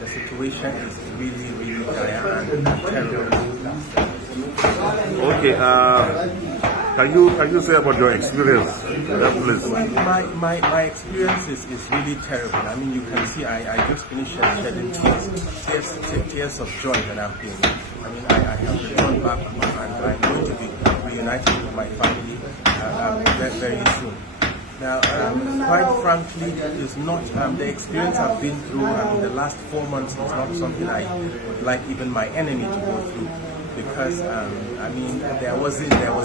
the situation is really, really dire and terrible. Okay, can you say about your experience? Please. Well, my experience is really terrible. I mean, you can see I just finished shedding tears of joy that I'm feeling. I mean, I have returned back and I'm going to be reunited with my family very soon. Now, quite frankly, it's not the experience I've been through. I mean, the last 4 months is not something I would like even my enemy to go through, because I mean, there was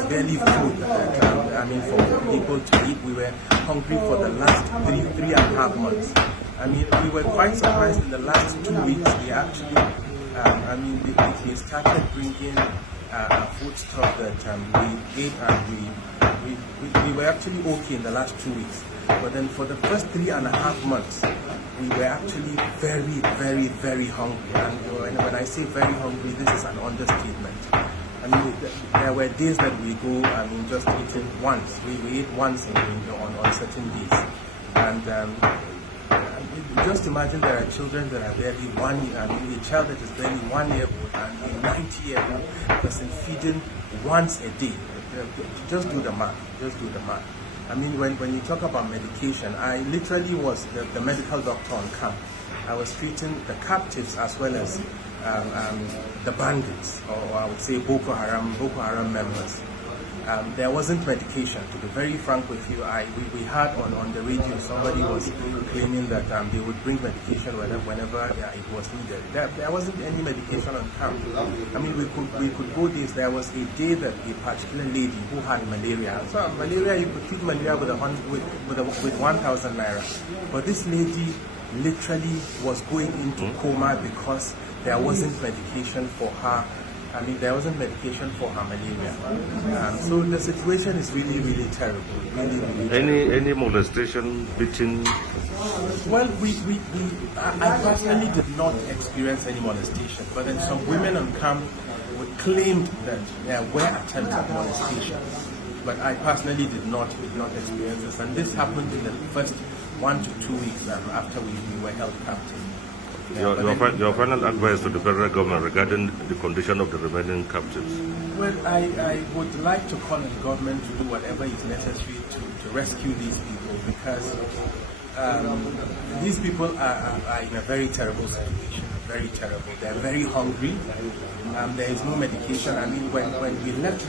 barely food. I mean, for people to eat. We were hungry for the last three and a half months. I mean, we were quite surprised in the last 2 weeks. We actually, I mean, they started bringing food stuff that we ate, and we were actually okay in the last 2 weeks. But then for the first 3.5 months, we were actually very, very, very hungry. And when I say very hungry, this is an understatement. I mean, there were days that we go, I mean, just eating once. We ate once on certain days. And just imagine there are children that are barely 1 year. I mean, a child that is barely 1 year old and a 90-year-old person feeding once a day. Just do the math. Just do the math. I mean, when you talk about medication, I literally was the medical doctor on camp. I was treating the captives as well as the bandits, or I would say Boko Haram members. There wasn't medication. To be very frank with you, we heard on the radio somebody was claiming that they would bring medication whenever it was needed. There wasn't any medication on camp. I mean, we could go days. There was a day that a particular lady who had malaria. So malaria, you could treat malaria with 1,000 naira. But this lady literally was going into coma because there wasn't medication for her. I mean, there wasn't medication for her malaria. So the situation is really, really terrible. Really, really terrible. Any molestation, beating? Well, I personally did not experience any molestation, but then some women on camp claimed that there were attempts at molestation. But I personally did not experience this, and this happened in the first 1 to 2 weeks after we were held captive. Your final advice to the federal government regarding the condition of the remaining captives? Well, I would like to call on the government to do whatever is necessary to rescue these people, because these people are in a very terrible situation, very terrible. They're very hungry. There is no medication. I mean, when we left